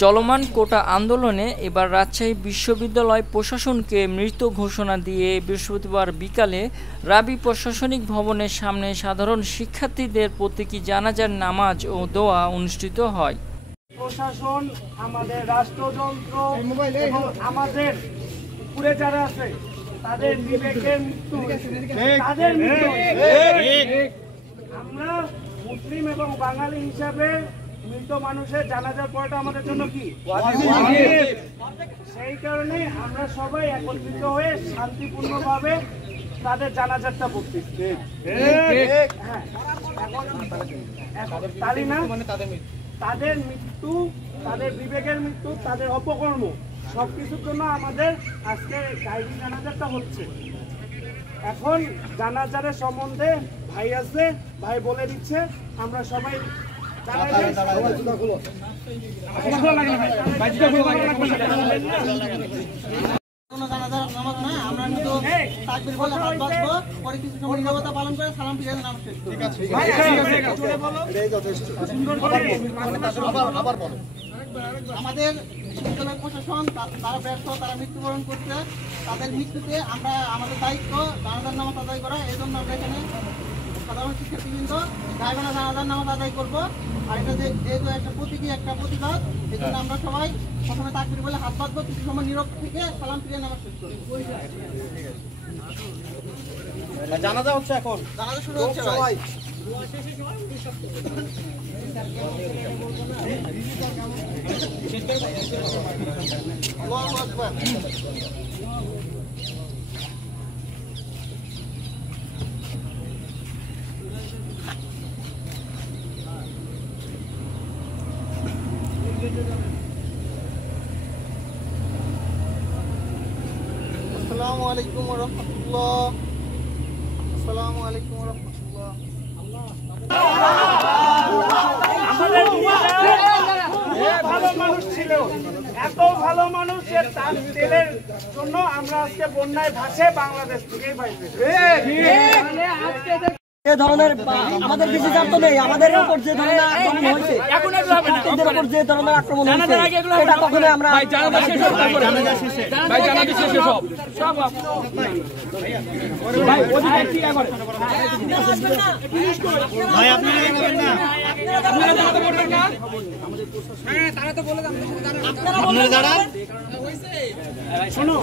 চলমান কোটা আন্দোলনে এবার রাজশাহী বিশ্ববিদ্যালয় প্রশাসনকে মৃত ঘোষণা দিয়ে বৃহস্পতিবার বিকালে রাবি প্রশাসনিক ভবনের সামনে সাধারণ শিক্ষার্থীদের প্রতীকী জানাজার নামাজ ও দোয়া অনুষ্ঠিত হয়। প্রশাসন আমাদের রাষ্ট্রযন্ত্র এবং আমাদের উপরে যারা আছে তাদের বিবেকের মৃত্যু, আমরা মুসলিম এবং বাঙালি হিসাবে মৃত মানুষের জানাজা পড়াটা আমাদের জন্য কি ওয়াজিব। সেই কারণে আমরা সবাই একত্রিত হয়ে শান্তিপূর্ণভাবে তাদের জানাজাটা পড়তেছি। তাদের মৃত্যু, তাদের বিবেকের মৃত্যু, তাদের অপকর্ম সবকিছুর জন্য আমাদের আজকে গাইবি জানাজাটা হচ্ছে। এখন জানাজারের সম্বন্ধে ভাই আছে, ভাই বলে দিচ্ছে, আমরা সবাই আমাদের বিশ্ববিদ্যালয় প্রশাসন তারা ব্যর্থ, তারা মৃত্যুবরণ করছে। তাদের মৃত্যুতে আমরা আমাদের দায়িত্ব জানাজার নামাজ আদায় করা। এই জন্য আমরা এখানে সাধারণ শিক্ষার্থীবৃন্দ গাইবানা জানাজার নামাজ আদায় করবো। আর এটা যেহেতু একটা প্রতীকী একটা প্রতিবাদ, এই জন্য আমরা সবাই প্রথমে তাকবীর বলে হাত বাঁধবো, কিছু সময় নীরব থেকে সালাম ফিরিয়ে নামাজ শেষ করবো। জানাজা হচ্ছে, এখন জানাজা শুরু হচ্ছে সবাই। আসসালামু আলাইকুম ওয়া রাহমাতুল্লাহ। আসসালামু আলাইকুম ওয়া রাহমাতুল্লাহ। ভালো মানুষ ছিল, এত ভালো মানুষের তার তেলের জন্য আমরা আজকে বন্যায় ভাসে বাংলাদেশ থেকেই পাইছি। যে ধরনের আমাদের কিছু জানতো নেই, আমাদের উপর যে ধরনের আক্রমণ হয়েছে, ছাত্রদের উপর যে ধরনের আক্রমণ হয়েছে, এটা কখনো আমরা শোনো